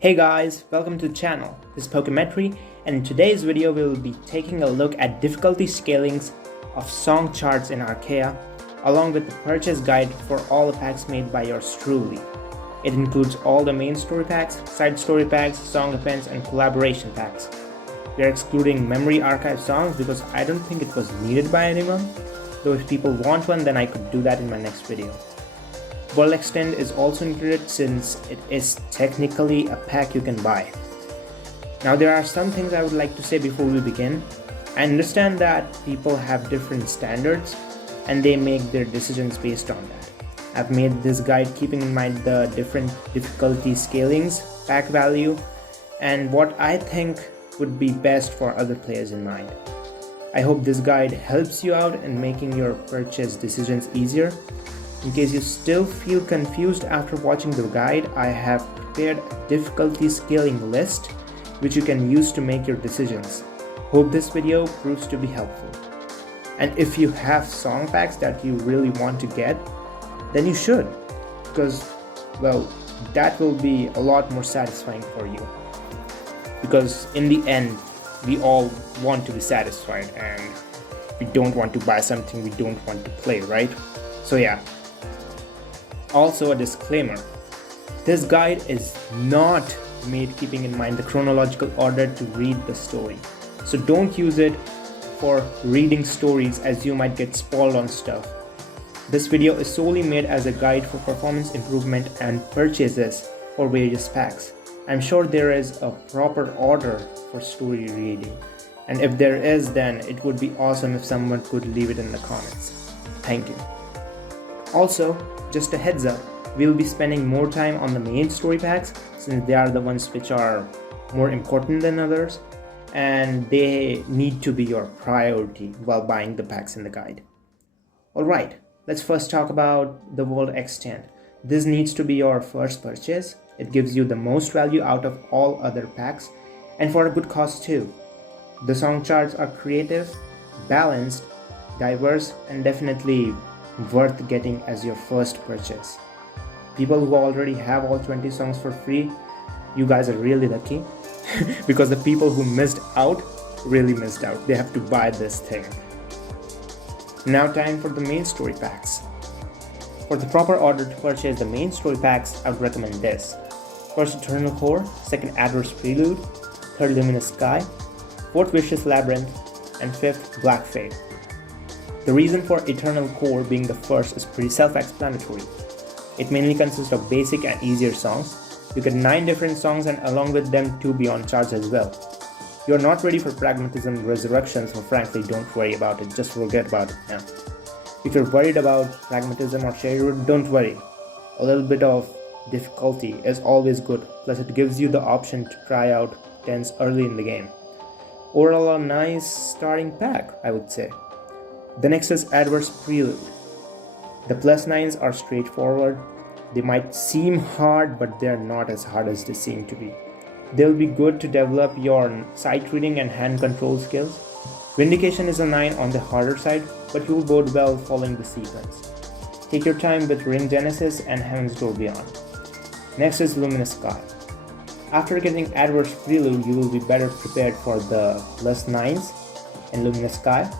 Hey guys, welcome to the channel. This is Pokemetry, and in today's video we will be taking a look at difficulty scalings of song charts in Arcaea, along with the purchase guide for all the packs made by yours truly. It includes all the main story packs, side story packs, song appends, and collaboration packs. We are excluding memory archive songs because I don't think it was needed by anyone, though if people want one then I could do that in my next video. World Extend is also included since it is technically a pack you can buy. Now there are some things I would like to say before we begin. I understand that people have different standards and they make their decisions based on that. I've made this guide keeping in mind the different difficulty scalings, pack value, and what I think would be best for other players in mind. I hope this guide helps you out in making your purchase decisions easier. In case you still feel confused after watching the guide, I have prepared a difficulty scaling list which you can use to make your decisions. Hope this video proves to be helpful. And if you have song packs that you really want to get, then you should, because, well, that will be a lot more satisfying for you. Because in the end, we all want to be satisfied and we don't want to buy something we don't want to play, right? So yeah. Also a disclaimer, this guide is not made keeping in mind the chronological order to read the story. So don't use it for reading stories as you might get spoiled on stuff. This video is solely made as a guide for performance improvement and purchases for various packs. I'm sure there is a proper order for story reading, and if there is, then it would be awesome if someone could leave it in the comments. Thank you. Also, just a heads up, we'll be spending more time on the main story packs since they are the ones which are more important than others and they need to be your priority while buying the packs in the guide. Alright, let's first talk about the World Extend. This needs to be your first purchase. It gives you the most value out of all other packs and for a good cost too. The song charts are creative, balanced, diverse, and definitely worth getting as your first purchase. People who already have all 20 songs for free, you guys are really lucky because the people who missed out really missed out. They have to buy this thing. Now time for the main story packs. For the proper order to purchase the main story packs, I would recommend this. First Eternal Core, second Adverse Prelude, third Luminous Sky, fourth Vicious Labyrinth, and fifth Black Fate. The reason for Eternal Core being the first is pretty self-explanatory. It mainly consists of basic and easier songs. You get 9 different songs and along with them 2 beyond charts as well. You are not ready for Pragmatism Resurrection, so frankly don't worry about it, just forget about it now. If you're worried about Pragmatism or Sherwood, don't worry. A little bit of difficulty is always good, plus it gives you the option to try out tens early in the game. Overall a nice starting pack, I would say. The next is Adverse Prelude. The +9s are straightforward. They might seem hard, but they're not as hard as they seem to be. They'll be good to develop your sight reading and hand control skills. Vindication is a 9 on the harder side, but you will bode well following the sequence. Take your time with Ring Genesis and Heaven's Door Beyond. Next is Luminous Sky. After getting Adverse Prelude, you will be better prepared for the +9s in Luminous Sky,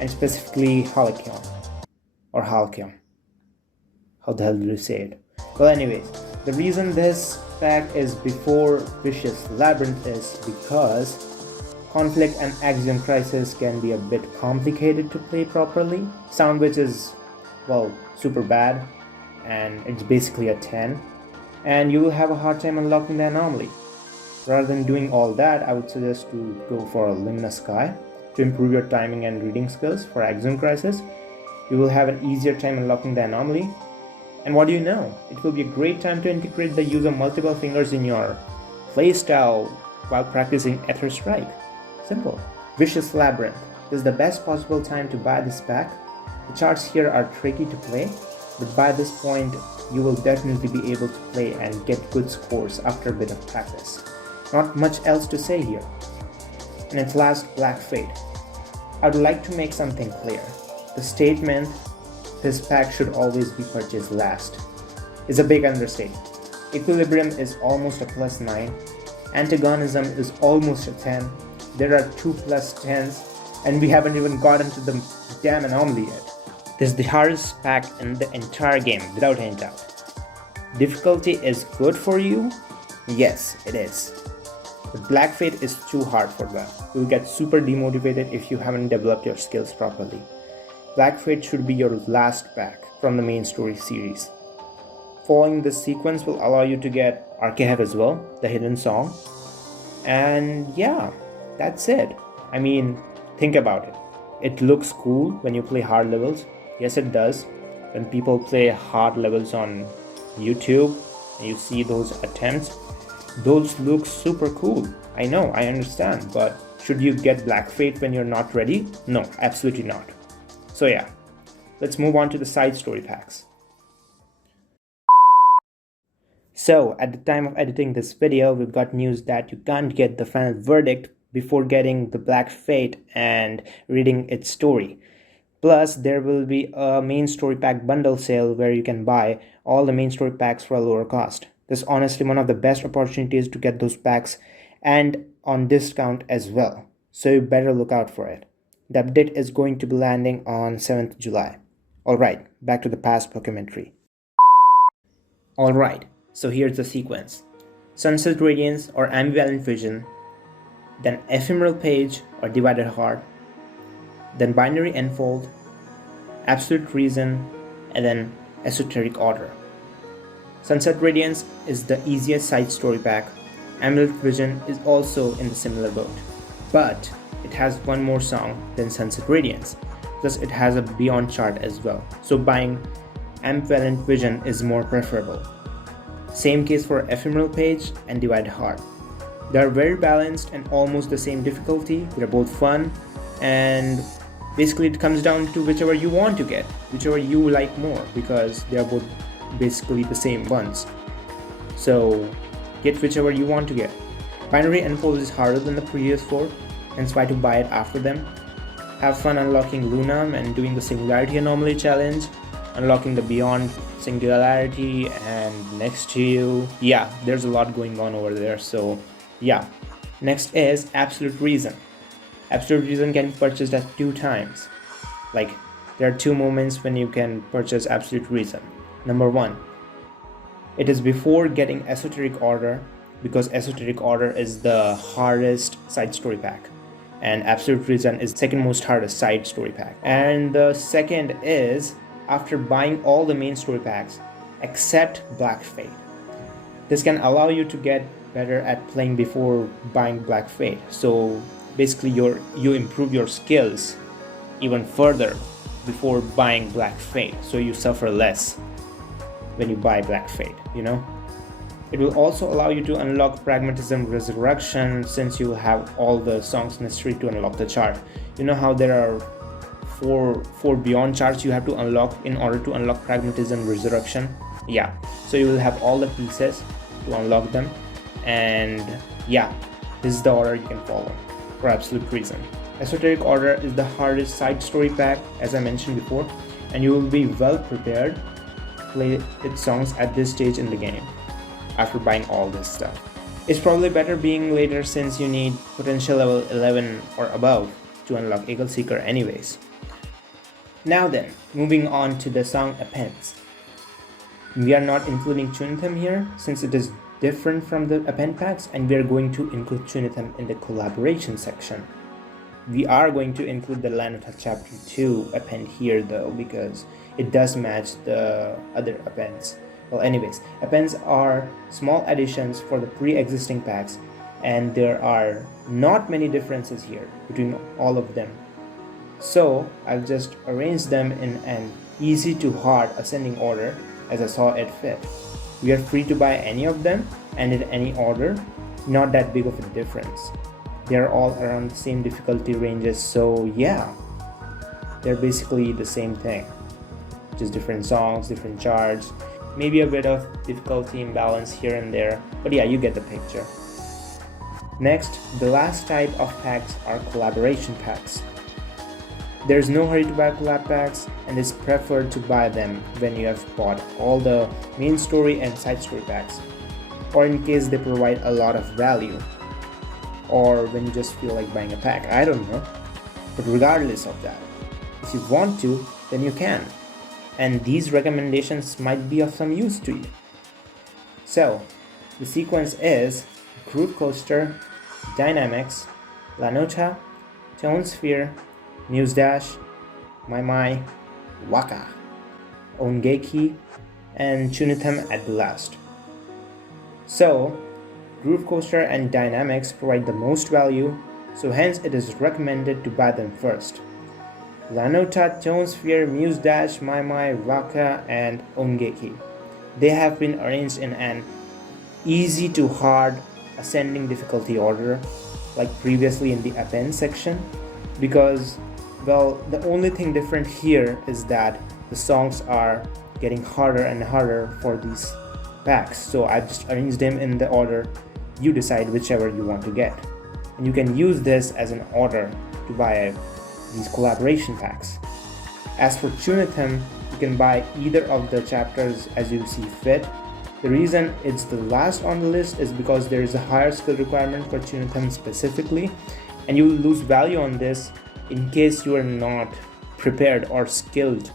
and specifically Halcyon, or Halcyon. How the hell do you say it? Well anyways, the reason this pack is before Vicious Labyrinth is because Conflict and Axiom Crisis can be a bit complicated to play properly. Sound Witch is, well, super bad, and it's basically a 10, and you will have a hard time unlocking the anomaly. Rather than doing all that, I would suggest to go for a Luminous Sky to improve your timing and reading skills for Axiom Crisis. You will have an easier time unlocking the anomaly. And what do you know? It will be a great time to integrate the use of multiple fingers in your playstyle while practicing Ether Strike. Simple. Vicious Labyrinth. This is the best possible time to buy this pack. The charts here are tricky to play, but by this point you will definitely be able to play and get good scores after a bit of practice. Not much else to say here. And at last, Black Fate. I would like to make something clear. The statement, "this pack should always be purchased last," is a big understatement. Equilibrium is almost a +9. Antagonism is almost a 10. There are 2 +10s, and we haven't even gotten to the damn anomaly yet. This is the hardest pack in the entire game, without any doubt. Difficulty is good for you? Yes, it is. But Black Fate is too hard for them. You'll get super demotivated if you haven't developed your skills properly. Black Fate should be your last pack from the main story series. Following this sequence will allow you to get Arcaea as well, the hidden song. And yeah, that's it. I mean, think about it. It looks cool when you play hard levels. Yes, it does. When people play hard levels on YouTube and you see those attempts, those look super cool. I know, I understand, but should you get Black Fate when you're not ready? No, absolutely not. So yeah, let's move on to the side story packs. So at the time of editing this video, we've got news that you can't get the final verdict before getting the Black Fate and reading its story. Plus, there will be a main story pack bundle sale where you can buy all the main story packs for a lower cost. This is honestly one of the best opportunities to get those packs and on discount as well. So you better look out for it. The update is going to be landing on 7th July. Alright, back to the past documentary. Alright, so here's the sequence. Sunset Radiance or Ambivalent Vision, then Ephemeral Page or Divided Heart, then Binary Enfold, Absolute Reason, and then Esoteric Order. Sunset Radiance is the easiest side story pack. Ambivalent Vision is also in the similar boat, but it has one more song than Sunset Radiance, plus it has a Beyond chart as well, so buying Ambivalent Vision is more preferable. Same case for Ephemeral Page and Divided Heart. They are very balanced and almost the same difficulty. They're both fun, and basically it comes down to whichever you want to get, whichever you like more, because they are both basically the same ones. So get whichever you want to get. Binary Enfold is harder than the previous 4, hence why to buy it after them. Have fun unlocking Lunam and doing the Singularity Anomaly challenge, unlocking the Beyond Singularity and Next to You. Yeah, there's a lot going on over there, so yeah. Next is Absolute Reason. Absolute Reason can be purchased at 2 times. Like, there are 2 moments when you can purchase Absolute Reason. Number 1, it is before getting Esoteric Order, because Esoteric Order is the hardest side story pack, and Absolute Reason is the second most hardest side story pack. And the second is after buying all the main story packs except Black Fate. This can allow you to get better at playing before buying Black Fate. So basically you improve your skills even further before buying Black Fate, so you suffer less when you buy Black Fate, you know. It will also allow you to unlock Pragmatism Resurrection, since you will have all the songs necessary to unlock the chart. You know how there are four Beyond charts you have to unlock in order to unlock Pragmatism Resurrection? Yeah, so you will have all the pieces to unlock them, and yeah, this is the order you can follow for Absolute Reason. Esoteric Order is the hardest side story pack, as I mentioned before, and you will be well prepared to play its songs at this stage in the game after buying all this stuff. It's probably better being later, since you need potential level 11 or above to unlock Eagle Seeker anyways. Now then, moving on to the song Appends. We are not including Chunitham here, since it is different from the Append packs, and we are going to include Chunitham in the collaboration section. We are going to include the Lanota Chapter 2 Append here though, because it does match the other Appends. Well, anyways, Appends are small additions for the pre-existing packs, and there are not many differences here between all of them. So I've just arranged them in an easy to hard ascending order as I saw it fit. We are free to buy any of them and in any order, not that big of a difference. They're all around the same difficulty ranges, so yeah, they're basically the same thing. Just different songs, different charts, maybe a bit of difficulty imbalance here and there, but yeah, you get the picture. Next, the last type of packs are collaboration packs. There's no hurry to buy collab packs, and it's preferred to buy them when you have bought all the main story and side story packs, or in case they provide a lot of value, or when you just feel like buying a pack. I don't know. But regardless of that, if you want to, then you can. And these recommendations might be of some use to you. So, the sequence is Groove Coaster, Dynamics, La Nota, Tone Sphere, Muse Dash, My, Waka, Ongeki, and Chunitem at the last. So, Groove Coaster and Dynamics provide the most value, so hence it is recommended to buy them first. La Nota, Tone Sphere, Muse Dash, My, Waka, and Ongeki. They have been arranged in an easy to hard ascending difficulty order, like previously in the Appends section, because, well, the only thing different here is that the songs are getting harder and harder for these packs. So I've just arranged them in the order. You decide whichever you want to get, and you can use this as an order to buy these collaboration packs. As for Chunitem, you can buy either of the chapters as you see fit. The reason it's the last on the list is because there is a higher skill requirement for Chunitem specifically, and you will lose value on this in case you are not prepared or skilled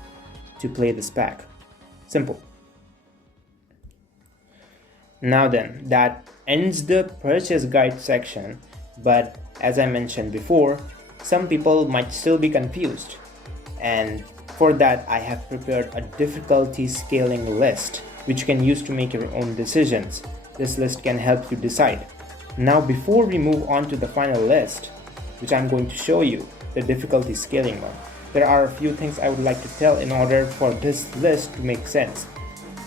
to play this pack. Simple. Now then, that ends the purchase guide section, but as I mentioned before, some people might still be confused, and for that I have prepared a difficulty scaling list which you can use to make your own decisions. This list can help you decide. Now before we move on to the final list, which I'm going to show you, the difficulty scaling one, there are a few things I would like to tell in order for this list to make sense.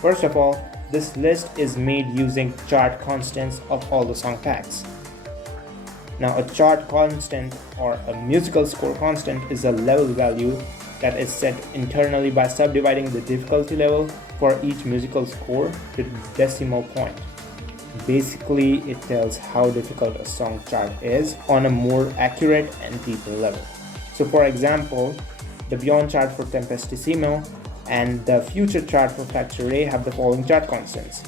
First of all, this list is made using chart constants of all the song packs. Now a chart constant or a musical score constant is a level value that is set internally by subdividing the difficulty level for each musical score to the decimal point. Basically, it tells how difficult a song chart is on a more accurate and deeper level. So for example, the Beyond chart for Tempestissimo and the Future chart for Fracture have the following chart constants.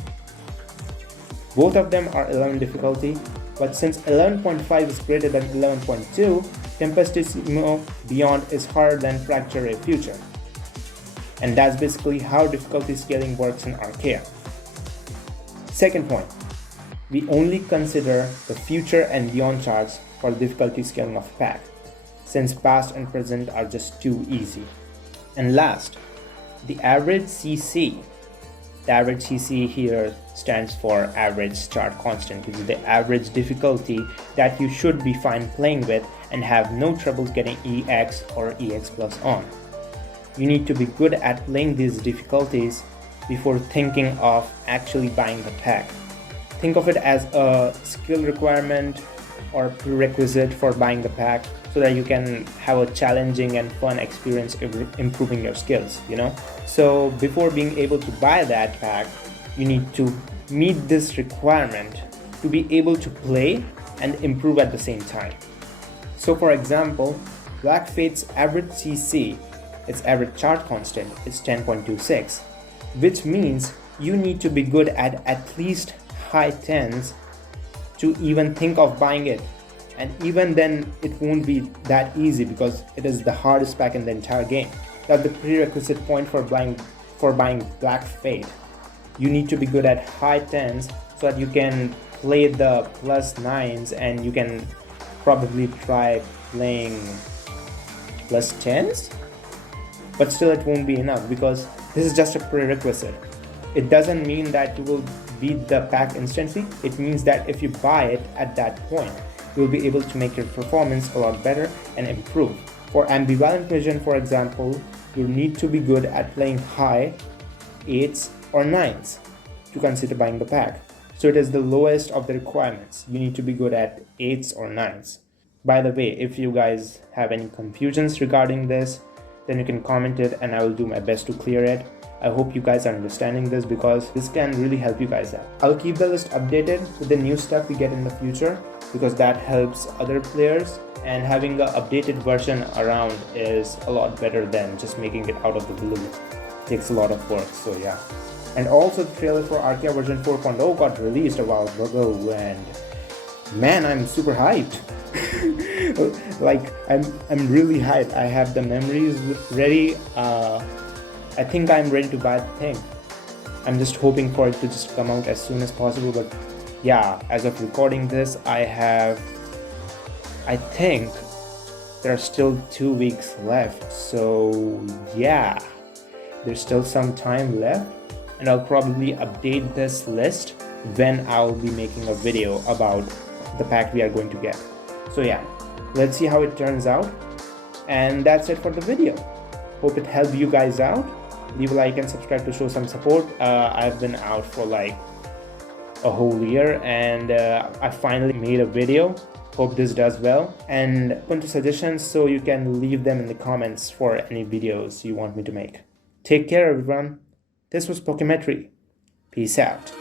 Both of them are 11 difficulty, but since 11.5 is greater than 11.2, Tempestissimo Beyond is harder than Fracture Future. And that's basically how difficulty scaling works in Arcaea. Second point, we only consider the Future and Beyond charts for difficulty scaling of pack, since past and present are just too easy. And last, the average CC. The average CC here stands for average chart constant, which is the average difficulty that you should be fine playing with and have no troubles getting EX or EX plus on. You need to be good at playing these difficulties before thinking of actually buying the pack. Think of it as a skill requirement or prerequisite for buying the pack so that you can have a challenging and fun experience improving your skills, So before being able to buy that pack, you need to meet this requirement to be able to play and improve at the same time. So for example, Black Fate's average CC, its average chart constant, is 10.26, which means you need to be good at least high 10s to even think of buying it. And even then, it won't be that easy because it is the hardest pack in the entire game. That's the prerequisite point for buying Black Fate. You need to be good at high 10s so that you can play the plus 9s, and you can probably try playing plus 10s. But still it won't be enough because this is just a prerequisite. It doesn't mean that you will beat the pack instantly. It means that if you buy it at that point, you'll be able to make your performance a lot better and improve. For Ambivalent Vision, for example, you need to be good at playing high 8s or 9s to consider buying the pack. So it is the lowest of the requirements. You need to be good at 8s or 9s. By the way, if you guys have any confusions regarding this, then you can comment it and I will do my best to clear it. I hope you guys are understanding this because this can really help you guys out. I'll keep the list updated with the new stuff we get in the future because that helps other players and having an updated version around is a lot better than just making it out of the blue. It takes a lot of work, so yeah. And also the trailer for Arcaea version 4.0 got released a while ago, and man, I'm super hyped. Like I'm really hyped. I have the memories ready. I think I'm ready to buy the thing. I'm just hoping for it to just come out as soon as possible, but yeah, as of recording this, I think there are still 2 weeks left, so yeah, there's still some time left, and I'll probably update this list when I'll be making a video about the pack we are going to get. So yeah, let's see how it turns out, and that's it for the video. Hope it helped you guys out. Leave a like and subscribe to show some support. I've been out for like a whole year, and I finally made a video. Hope this does well, and open to suggestions, so you can leave them in the comments for any videos you want me to make. Take care, everyone. This was Pokemetry. Peace out.